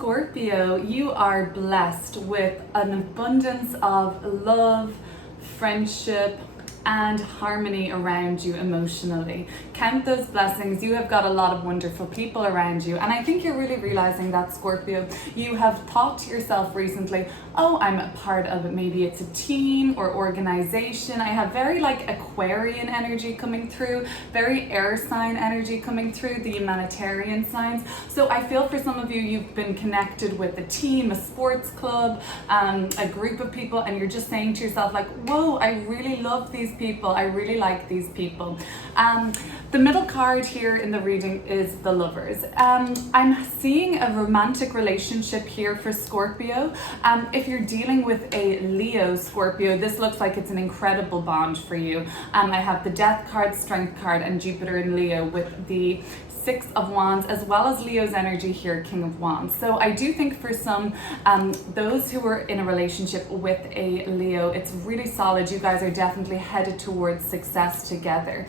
Scorpio, you are blessed with an abundance of love, friendship, and harmony around you emotionally. Count those blessings. You have got a lot of wonderful people around you, and I think you're really realizing that, Scorpio. You have thought to yourself recently, oh, I'm a part of it. Maybe it's a team or organization. I have very like Aquarian energy coming through, very air sign energy coming through, the humanitarian signs. So I feel for some of you, you've been connected with a team, a sports club, a group of people, and you're just saying to yourself like, whoa, I really love these people. I really like these people. The middle card here in the reading is the Lovers. I'm seeing a romantic relationship here for Scorpio. If you're dealing with a Leo Scorpio, this looks like it's an incredible bond for you. I have the Death card, Strength card, and Jupiter in Leo with the Six of Wands, as well as Leo's energy here, King of Wands. So I do think for some, those who are in a relationship with a Leo, it's really solid. You guys are definitely headed towards success together.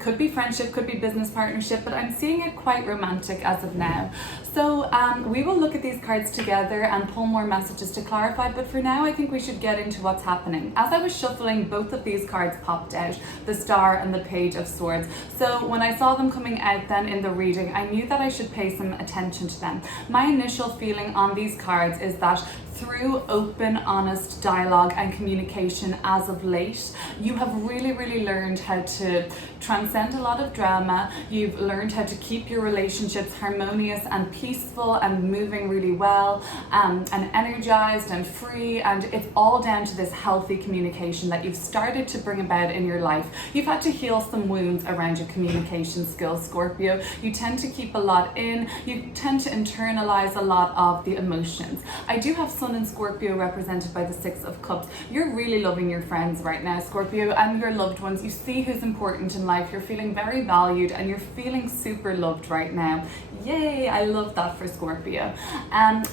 Could be friendship, could be business partnership, but I'm seeing it quite romantic as of now. So we will look at these cards together and pull more messages to clarify, but for now I think we should get into what's happening. As I was shuffling, both of these cards popped out, the Star and the Page of Swords. So when I saw them coming out then in the reading, I knew that I should pay some attention to them. My initial feeling on these cards is that through open, honest dialogue and communication as of late, you have really learned how to transcend a lot of drama. You've learned how to keep your relationships harmonious and peaceful and moving really well, and energized and free, and it's all down to this healthy communication that you've started to bring about in your life. You've had to heal some wounds around your communication skills, Scorpio. You tend to keep a lot in, you tend to internalize a lot of the emotions. I do have Sun and Scorpio represented by the Six of Cups. You're really loving your friends right now, Scorpio, and your loved ones. You see who's important in life. You're feeling very valued and you're feeling super loved right now. Yay, I love that for Scorpio.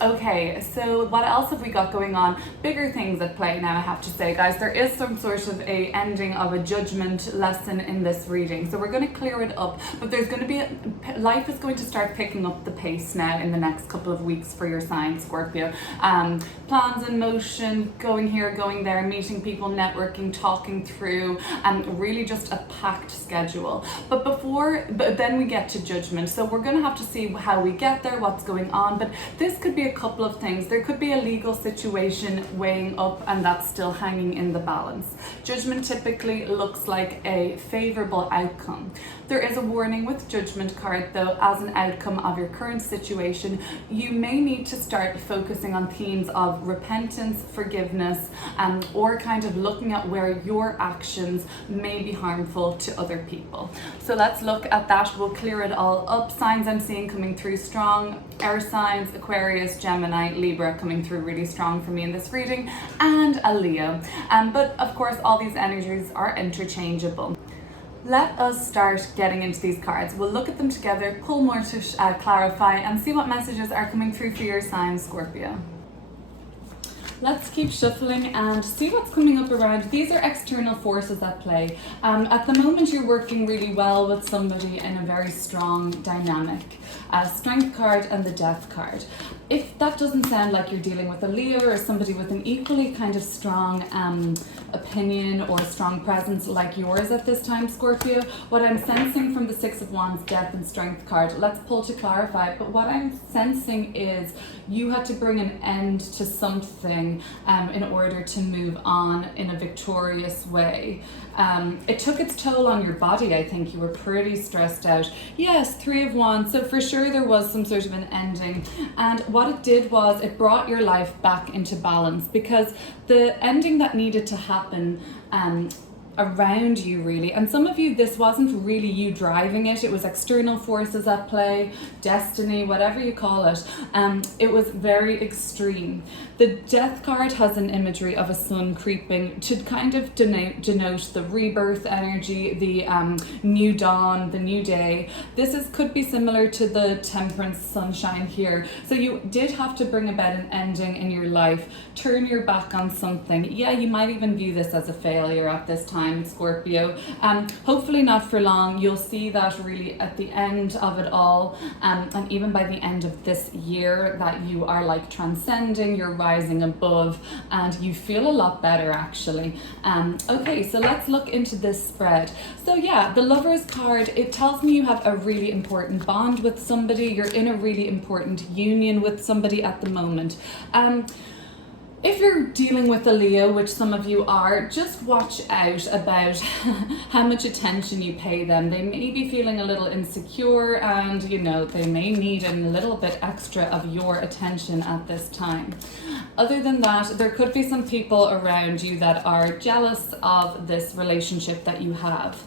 Okay, so what else have we got going on? Bigger things at play now, I have to say, guys. There is some sort of a ending of a judgment lesson in this reading, so we're going to clear it up, but there's going to be life is going to start picking up the pace now in the next couple of weeks for your sign, Scorpio. Plans in motion, going here, going there, meeting people, networking, talking through, and really just a packed schedule. But then we get to judgment, so we're going to have to see how we get there, what's going on. But this could be a couple of things. There could be a legal situation weighing up, and that's still hanging in the balance. Judgment typically looks like a favorable outcome. There is a warning with Judgment card though. As an outcome of your current situation, you may need to start focusing on themes of repentance, forgiveness, or kind of looking at where your actions may be harmful to other people. So let's look at that. We'll clear it all up. Signs I'm seeing coming through strong: air signs, Aquarius, Gemini, Libra coming through really strong for me in this reading, and a Leo. But of course all these energies are interchangeable. Let us start getting into these cards. We'll look at them together, pull more to clarify, and see what messages are coming through for your sign, Scorpio. Let's keep shuffling and see what's coming up around. These are external forces at play. At the moment, you're working really well with somebody in a very strong dynamic. Strength card and the Death card. If that doesn't sound like you're dealing with a Leo or somebody with an equally kind of strong opinion or strong presence like yours at this time, Scorpio, what I'm sensing from the Six of Wands, Death and Strength card, let's pull to clarify, but what I'm sensing is you had to bring an end to something in order to move on in a victorious way. It took its toll on your body. I think you were pretty stressed out. Yes, Three of Wands. So for sure there was some sort of an ending. And what it did was it brought your life back into balance, because the ending that needed to happen around you really, and some of you, this wasn't really you driving it, it was external forces at play, destiny, whatever you call it. It was very extreme. The Death card has an imagery of a sun creeping to kind of denote the rebirth energy, the new dawn, the new day. This could be similar to the Temperance sunshine here. So you did have to bring about an ending in your life, turn your back on something. Yeah, you might even view this as a failure at this time. time, Scorpio. Hopefully not for long. You'll see that really at the end of it all, and even by the end of this year, that you are like transcending, you're rising above, and you feel a lot better actually. Okay, so let's look into this spread. So yeah, the Lover's card, it tells me you have a really important bond with somebody. You're in a really important union with somebody at the moment. If you're dealing with a Leo, which some of you are, just watch out about how much attention you pay them. They may be feeling a little insecure, and you know, they may need a little bit extra of your attention at this time. Other than that, there could be some people around you that are jealous of this relationship that you have.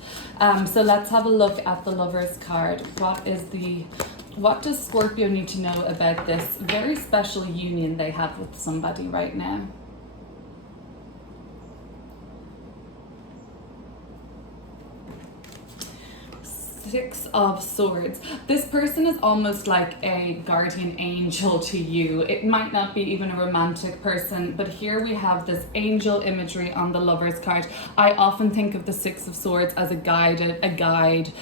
So let's have a look at the Lover's card. What does Scorpio need to know about this very special union they have with somebody right now? Six of Swords. This person is almost like a guardian angel to you. It might not be even a romantic person, but here we have this angel imagery on the Lover's card. I often think of the Six of Swords as a guide,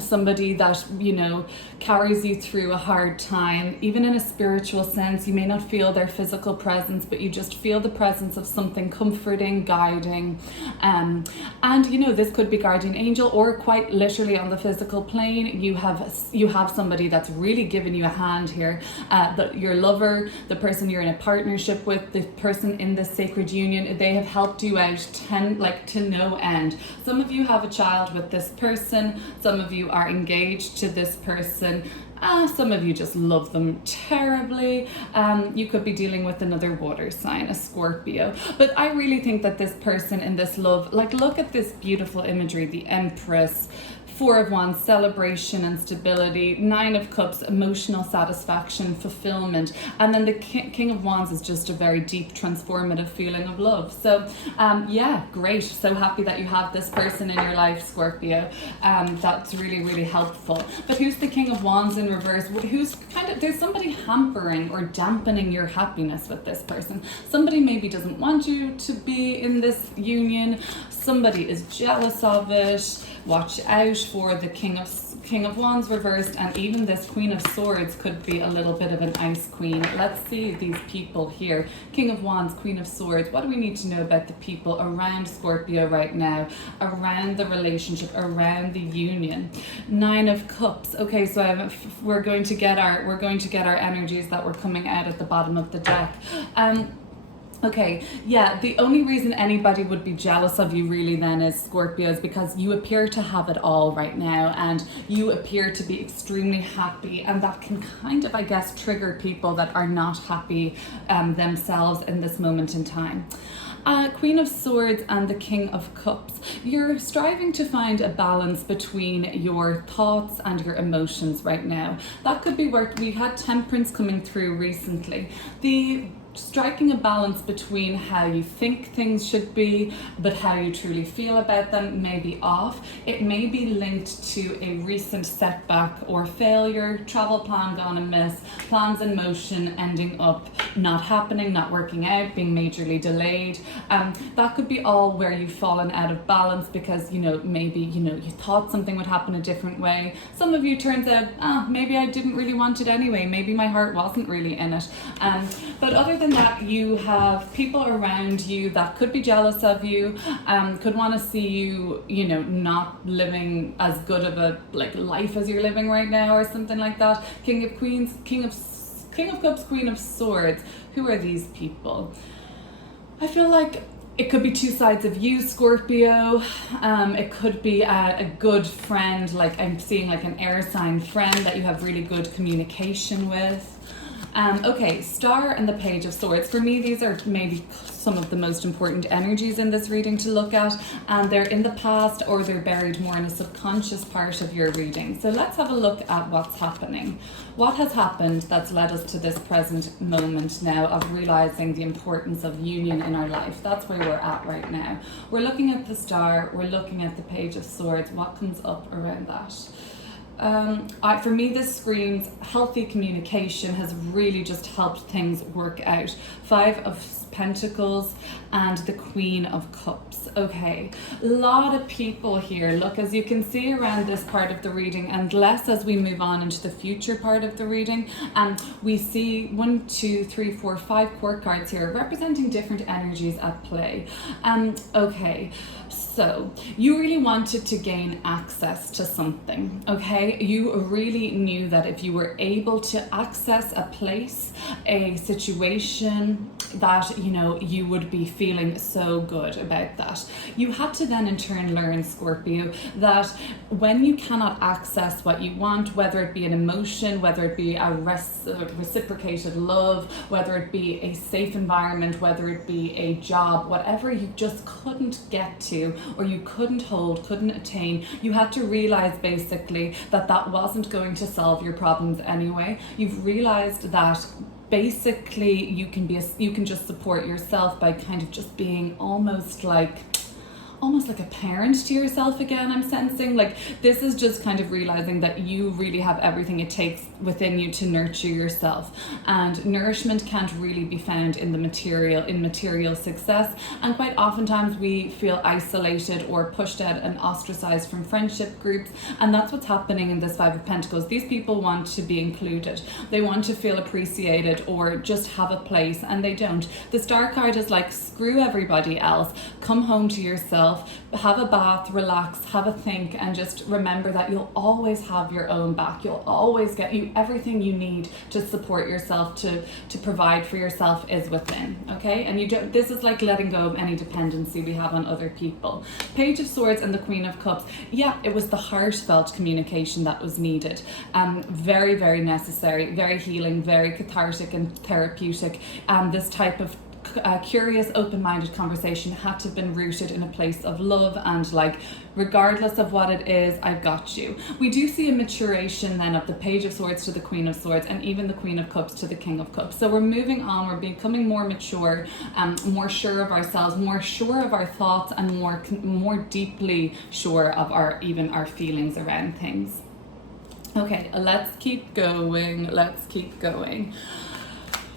somebody that, you know, carries you through a hard time. Even in a spiritual sense, you may not feel their physical presence, but you just feel the presence of something comforting, guiding. And you know, this could be guardian angel, or quite literally on the physical plane, you have somebody that's really giving you a hand here. Your lover, the person you're in a partnership with, the person in this sacred union, they have helped you out to no end. Some of you have a child with this person, some of you are engaged to this person. Some of you just love them terribly. You could be dealing with another water sign, a Scorpio. But I really think that this person in this love, like, look at this beautiful imagery, the Empress, Four of Wands, celebration and stability, Nine of Cups, emotional satisfaction, fulfillment, and then the King of Wands is just a very deep, transformative feeling of love. So yeah, great. So happy that you have this person in your life, Scorpio. That's really, really helpful. But who's the King of Wands in reverse? Who's there's somebody hampering or dampening your happiness with this person. Somebody maybe doesn't want you to be in this union. Somebody is jealous of it. Watch out for the King of Wands reversed, and even this Queen of Swords could be a little bit of an ice queen. Let's see these people here. King of Wands, Queen of Swords. What do we need to know about the people around Scorpio right now, around the relationship, around the union? Nine of Cups. Okay, so we're going to get our energies that were coming out at the bottom of the deck. Okay, yeah, the only reason anybody would be jealous of you really then is Scorpio, is because you appear to have it all right now, and you appear to be extremely happy, and that can kind of, I guess, trigger people that are not happy themselves in this moment in time. Queen of Swords and the King of Cups. You're striving to find a balance between your thoughts and your emotions right now. That could be where we had Temperance coming through recently. Striking a balance between how you think things should be, but how you truly feel about them may be off. It may be linked to a recent setback or failure, travel plan gone amiss, plans in motion ending up not happening, not working out, being majorly delayed. That could be all where you've fallen out of balance because, maybe, you thought something would happen a different way. Some of you turns out, maybe I didn't really want it anyway. Maybe my heart wasn't really in it. But other than that, you have people around you that could be jealous of you, could want to see you, not living as good of a life as you're living right now or something like that. King of Cups, Queen of Swords. Who are these people? I feel like it could be two sides of you, Scorpio. It could be a good friend, like I'm seeing like an air sign friend that you have really good communication with. Okay, Star and the Page of Swords. For me, these are maybe some of the most important energies in this reading to look at, and they're in the past or they're buried more in a subconscious part of your reading. So let's have a look at what's happening. What has happened that's led us to this present moment now of realizing the importance of union in our life? That's where we're at right now. We're looking at the Star, we're looking at the Page of Swords. What comes up around that? For me, this screams healthy communication has really just helped things work out. 5 of Pentacles and the Queen of Cups. Okay, a lot of people here. Look, as you can see around this part of the reading, and less as we move on into the future part of the reading, we see 1, 2, 3, 4, 5 court cards here representing different energies at play. Okay, so you really wanted to gain access to something, okay? You really knew that if you were able to access a place, a situation, that, you know, you would be feeling so good about that. You had to then in turn learn, Scorpio, that when you cannot access what you want, whether it be an emotion, whether it be a reciprocated love, whether it be a safe environment, whether it be a job, whatever you just couldn't get to, or you couldn't hold, couldn't attain, you had to realize basically that that wasn't going to solve your problems anyway. You've realized that basically you can just support yourself by kind of just being almost like a parent to yourself again. I'm sensing like this is just kind of realizing that you really have everything it takes within you to nurture yourself, and nourishment can't really be found in the material success, and quite oftentimes we feel isolated or pushed out and ostracized from friendship groups, and that's what's happening in this 5 of Pentacles. These people want to be included, they want to feel appreciated or just have a place, and they don't. The Star card is like, screw everybody else, come home to yourself, have a bath, relax, have a think, and just remember that you'll always have your own back. You'll always get everything you need to support yourself, to provide for yourself is within, okay? And you don't, this is like letting go of any dependency we have on other people. Page of Swords and the Queen of Cups. Yeah, it was the heartfelt communication that was needed. Very, very necessary, very healing, very cathartic and therapeutic. This type of curious, open-minded conversation had to have been rooted in a place of love and like, regardless of what it is, I've got you. We do see a maturation then of the Page of Swords to the Queen of Swords, and even the Queen of Cups to the King of Cups. So we're moving on, we're becoming more mature, more sure of ourselves, more sure of our thoughts, and more deeply sure of our feelings around things. Okay, let's keep going.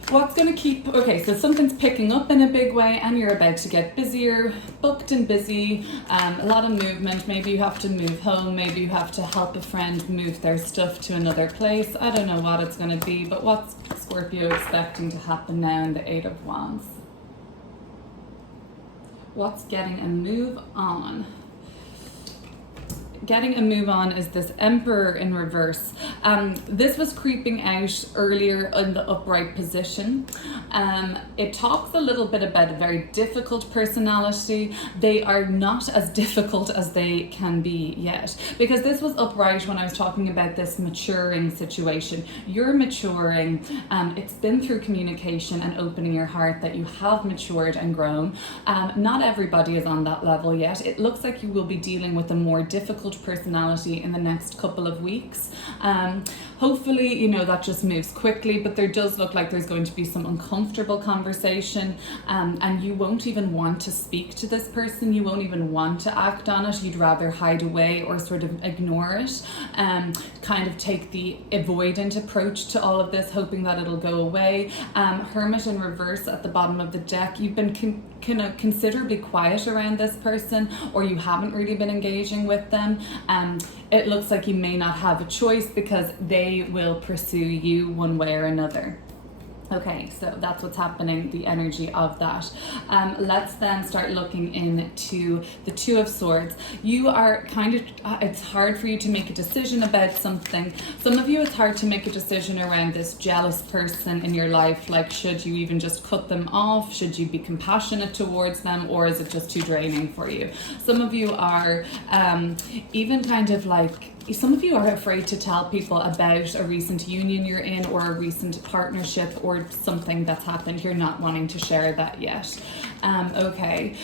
What's going to keep, okay, so something's picking up in a big way and you're about to get busier, booked and busy, a lot of movement. Maybe you have to move home, maybe you have to help a friend move their stuff to another place. I don't know what it's going to be, but what's Scorpio expecting to happen now in the 8 of Wands? What's getting a move on? Getting a move on is this Emperor in reverse. This was creeping out earlier in the upright position. It talks a little bit about a very difficult personality. They are not as difficult as they can be yet, because this was upright when I was talking about this maturing situation. You're maturing. It's been through communication and opening your heart that you have matured and grown. Not everybody is on that level yet. It looks like you will be dealing with a more difficult personality in the next couple of weeks. Hopefully, you know, that just moves quickly, but there does look like there's going to be some uncomfortable conversation, and you won't even want to speak to this person. You won't even want to act on it. You'd rather hide away or sort of ignore it, kind of take the avoidant approach to all of this, hoping that it'll go away. Hermit in reverse at the bottom of the deck. You've been considerably quiet around this person, or you haven't really been engaging with them. It looks like you may not have a choice because they will pursue you one way or another. Okay, so that's what's happening, the energy of that. Let's then start looking into the Two of Swords. You are kind of, it's hard for you to make a decision about something. Some of you, it's hard to make a decision around this jealous person in your life. Like, should you even just cut them off? Should you be compassionate towards them? Or is it just too draining for you? Some of you are even kind of like, some of you are afraid to tell people about a recent union you're in, or a recent partnership, or something that's happened. You're not wanting to share that yet. Okay,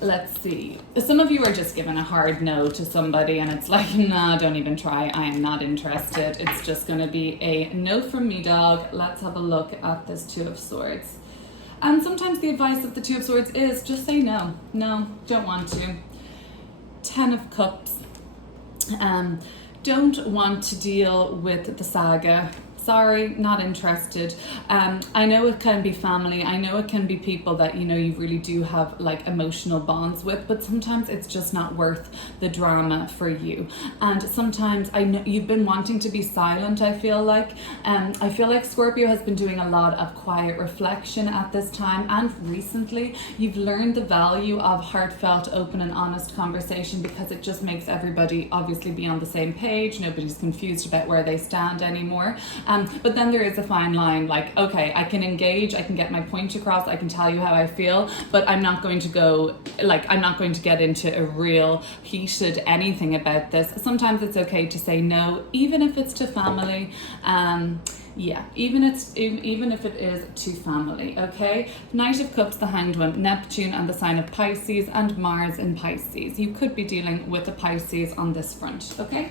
let's see. Some of you are just giving a hard no to somebody, and it's like, nah, don't even try. I am not interested. It's just going to be a no from me, dog. Let's have a look at this Two of Swords. And sometimes the advice of the Two of Swords is just say no. No, don't want to. 10 of Cups. don't want to deal with the saga. Sorry, not interested. I know it can be family. I know it can be people that, you know, you really do have like emotional bonds with, but sometimes it's just not worth the drama for you. And sometimes I know you've been wanting to be silent, I feel like. I feel like Scorpio has been doing a lot of quiet reflection at this time, and recently you've learned the value of heartfelt, open and honest conversation, because it just makes everybody obviously be on the same page. Nobody's confused about where they stand anymore. But then there is a fine line, like, okay, I can engage, I can get my point across, I can tell you how I feel, but I'm not going to go, like, I'm not going to get into a real heated anything about this. Sometimes it's okay to say no, even if it's to family. Yeah, even if it is to family, okay? Knight of Cups, the Hanged One, Neptune and the sign of Pisces, and Mars in Pisces. You could be dealing with a Pisces on this front, okay?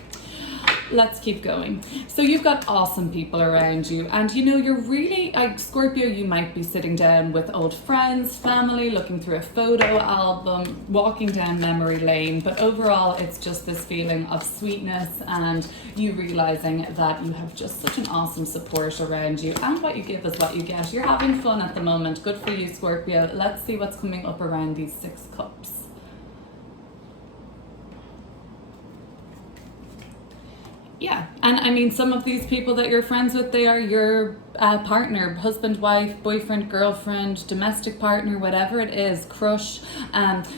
Let's keep going. So you've got awesome people around you, and you know, you're really like Scorpio, you might be sitting down with old friends, family, looking through a photo album, walking down memory lane, but overall it's just this feeling of sweetness and you realizing that you have just such an awesome support around you, and what you give is what you get. You're having fun at the moment. Good for you, Scorpio. Let's see what's coming up around these 6 cups. Yeah, and I mean, some of these people that you're friends with, they are your partner, husband, wife, boyfriend, girlfriend, domestic partner, whatever it is, crush.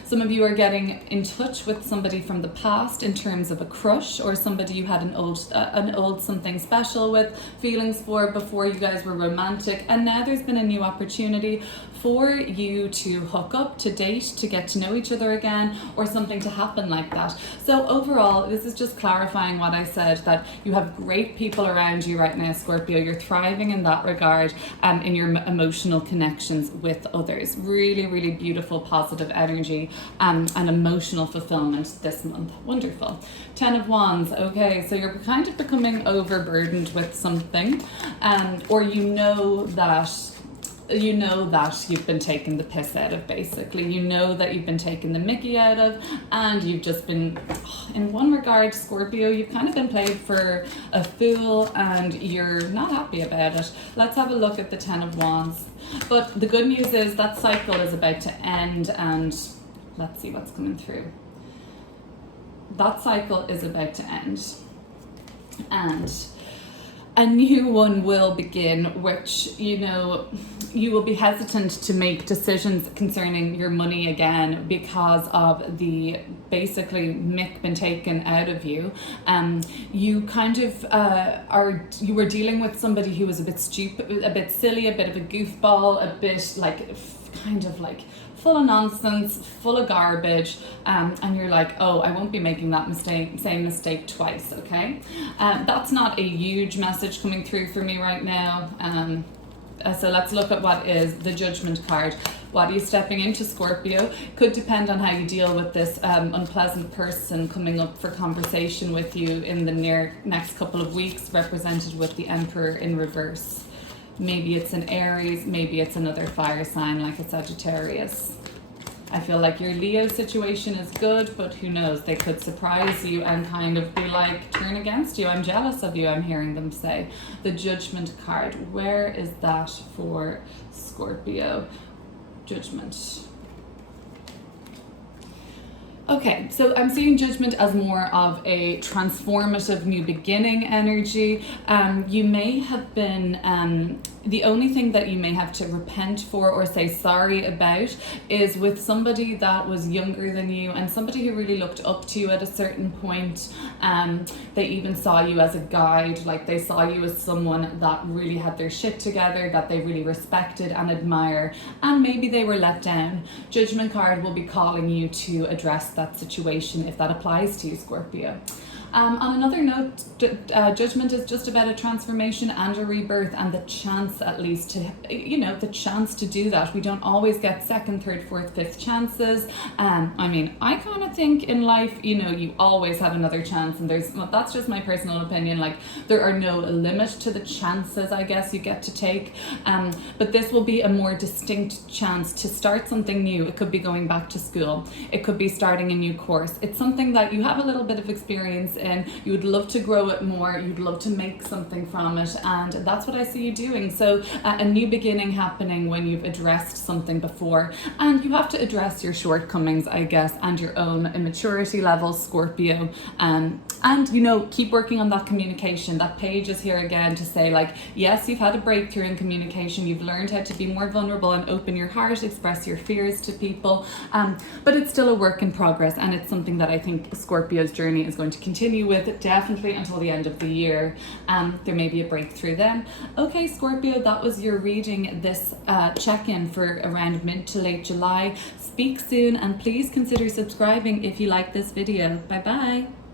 Some of you are getting in touch with somebody from the past in terms of a crush, or somebody you had an old something special with, feelings for before you guys were romantic, and now there's been a new opportunity for you to hook up, to date, to get to know each other again, or something to happen like that. So overall, this is just clarifying what I said, that you have great people around you right now, Scorpio. You're thriving in that regard, in your emotional connections with others. Really, really beautiful, positive energy, and emotional fulfillment this month. Wonderful. 10 of Wands. Okay, so you're kind of becoming overburdened with something, or you know that you've been taking the piss out of, basically. You know that you've been taking the mickey out of, and you've just been, in one regard, Scorpio, you've kind of been played for a fool and you're not happy about it. Let's have a look at the 10 of Wands. But the good news is that cycle is about to end, and let's see what's coming through. That cycle is about to end, and a new one will begin, which, you know, you will be hesitant to make decisions concerning your money again because of the basically mick been taken out of you. You kind of you were dealing with somebody who was a bit stupid, a bit silly, a bit of a goofball, a bit like kind of like full of nonsense, full of garbage, and you're like, oh, I won't be making that same mistake twice, okay? That's not a huge message coming through for me right now. So let's look at what is the Judgment card. What are you stepping into, Scorpio? Could depend on how you deal with this unpleasant person coming up for conversation with you in the next couple of weeks, represented with the Emperor in reverse. Maybe it's an Aries, maybe it's another fire sign like a Sagittarius. I feel like your Leo situation is good, but who knows, they could surprise you and kind of be like, turn against you. I'm jealous of you, I'm hearing them say. The Judgment card, where is that for Scorpio? Judgment. Okay, so I'm seeing Judgment as more of a transformative new beginning energy. You may have been, the only thing that you may have to repent for or say sorry about is with somebody that was younger than you and somebody who really looked up to you at a certain point. They even saw you as a guide, like they saw you as someone that really had their shit together, that they really respected and admire, and maybe they were let down. Judgment card will be calling you to address that situation if that applies to you, Scorpio. On another note, Judgment is just about a transformation and a rebirth, and the chance, at least, to, you know, the chance to do that. We don't always get second, third, fourth, fifth chances. I mean, I kind of think in life, you know, you always have another chance, and that's just my personal opinion. Like, there are no limit to the chances, I guess, you get to take. But this will be a more distinct chance to start something new. It could be going back to school. It could be starting a new course. It's something that you have a little bit of experience in, you would love to grow it more, you'd love to make something from it, and that's what I see you doing. So a new beginning happening when you've addressed something before, and you have to address your shortcomings, I guess, and your own immaturity levels, Scorpio, and you know, keep working on that communication. That page is here again to say, like, yes, you've had a breakthrough in communication, you've learned how to be more vulnerable and open your heart, express your fears to people, but it's still a work in progress, and it's something that I think Scorpio's journey is going to continue with definitely until the end of the year. There may be a breakthrough then. Okay, Scorpio, that was your reading, this check-in for around mid to late July. Speak soon, and please consider subscribing if you like this video. Bye bye.